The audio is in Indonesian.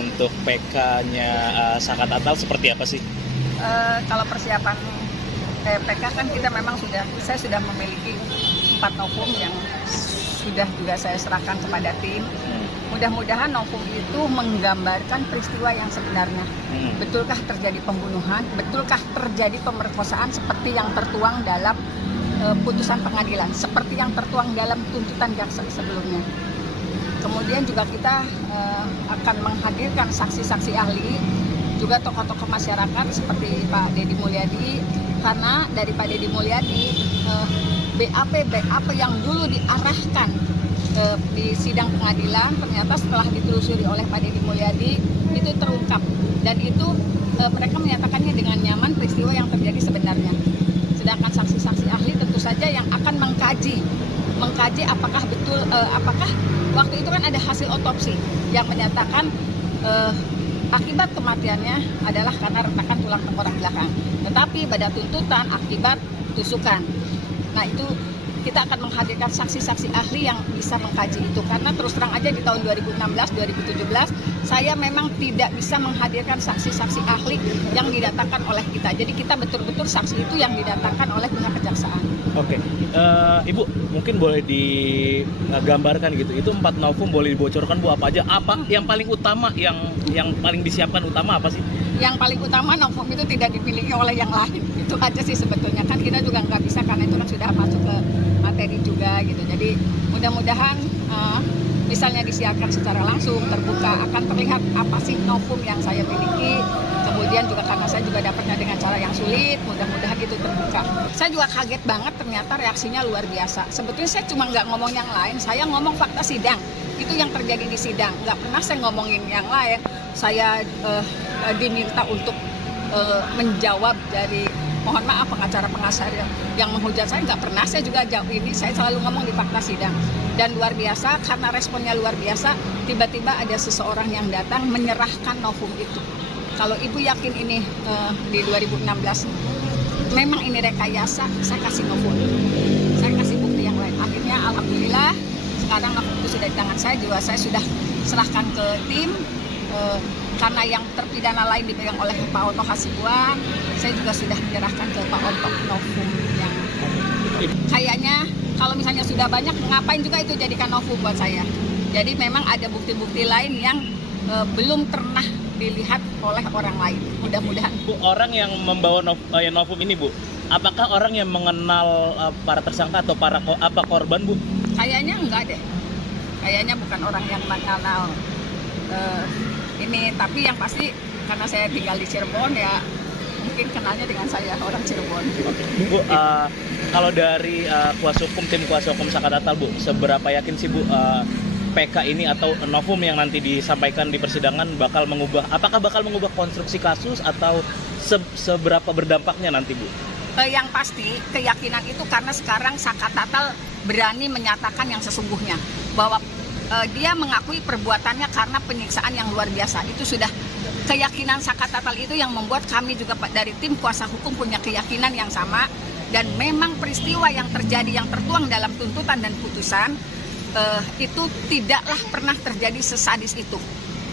Untuk PK-nya Saka Tatal seperti apa sih? Kalau persiapan PK kan kita memang saya sudah memiliki 4 novum yang sudah juga saya serahkan kepada tim. Mudah-mudahan novum itu menggambarkan peristiwa yang sebenarnya. Betulkah terjadi pembunuhan? Betulkah terjadi pemerkosaan seperti yang tertuang dalam putusan pengadilan? Seperti yang tertuang dalam tuntutan jaksa sebelumnya. Kemudian juga kita akan menghadirkan saksi-saksi ahli, juga tokoh-tokoh masyarakat seperti Pak Deddy Mulyadi, karena dari Pak Deddy Mulyadi BAP yang dulu diarahkan di sidang pengadilan ternyata setelah ditelusuri oleh Pak Deddy Mulyadi itu terungkap, dan itu mereka menyatakannya dengan nyaman peristiwa yang terjadi sebenarnya. Sedangkan saksi-saksi ahli tentu saja yang akan mengkaji apakah betul apakah waktu itu kan ada hasil otopsi yang menyatakan akibat kematiannya adalah karena retakan tulang tengkorak belakang, tetapi pada tuntutan akibat tusukan. Nah, itu kita akan menghadirkan saksi-saksi ahli yang bisa mengkaji itu, karena terus terang aja di tahun 2016-2017 saya memang tidak bisa menghadirkan saksi-saksi ahli yang didatangkan oleh kita. Jadi kita betul-betul saksi itu yang didatangkan oleh pihak kejaksaan. Oke, Ibu mungkin boleh digambarkan gitu. Itu 4 novum boleh dibocorkan Bu apa aja? Apa yang paling utama, yang paling disiapkan utama apa sih? Yang paling utama novum itu tidak dimiliki oleh yang lain. Itu aja sih sebetulnya, kan kita juga nggak bisa karena itu kan sudah masuk ke materi juga gitu. Jadi mudah-mudahan misalnya disiarkan secara langsung terbuka akan terlihat apa sih novum yang saya miliki. Kemudian juga karena saya juga dapatnya dengan cara yang sulit, mudah-mudahan itu terbuka. Saya juga kaget banget ternyata reaksinya luar biasa. Sebetulnya saya cuma nggak ngomong yang lain, saya ngomong fakta sidang. Itu yang terjadi di sidang. Nggak pernah saya ngomongin yang lain. Saya diminta untuk menjawab dari, mohon maaf, pengacara-pengacara yang menghujat saya, nggak pernah saya juga jawab ini. Saya selalu ngomong di fakta sidang. Dan luar biasa, karena responnya luar biasa, tiba-tiba ada seseorang yang datang menyerahkan novum itu. Kalau Ibu yakin ini di 2016 memang ini rekayasa, saya kasih novum, saya kasih bukti yang lain. Akhirnya alhamdulillah sekarang novum itu sudah di tangan saya, juga saya sudah serahkan ke tim. Karena yang terpidana lain dipegang oleh Pak Oto Hasibuan, saya juga sudah menyerahkan ke Pak Oto novum yang kayaknya kalau misalnya sudah banyak, ngapain juga itu jadikan novum buat saya. Jadi memang ada bukti-bukti lain yang belum pernah dilihat oleh orang lain. Mudah-mudahan. Bu, orang yang membawa novum ini Bu, apakah orang yang mengenal para tersangka atau para korban Bu? Kayaknya enggak deh. Kayaknya bukan orang yang mengenal ini, tapi yang pasti karena saya tinggal di Cirebon ya mungkin kenalnya dengan saya orang Cirebon. Bu, kalau dari tim kuasa hukum Saka Tatal Bu, seberapa yakin sih Bu PK ini atau novum yang nanti disampaikan di persidangan apakah bakal mengubah konstruksi kasus atau seberapa berdampaknya nanti Bu? Yang pasti keyakinan itu karena sekarang Saka Tatal berani menyatakan yang sesungguhnya, bahwa dia mengakui perbuatannya karena penyiksaan yang luar biasa. Itu sudah keyakinan Saka Tatal itu yang membuat kami juga dari tim kuasa hukum punya keyakinan yang sama, dan memang peristiwa yang terjadi yang tertuang dalam tuntutan dan putusan itu tidaklah pernah terjadi sesadis itu.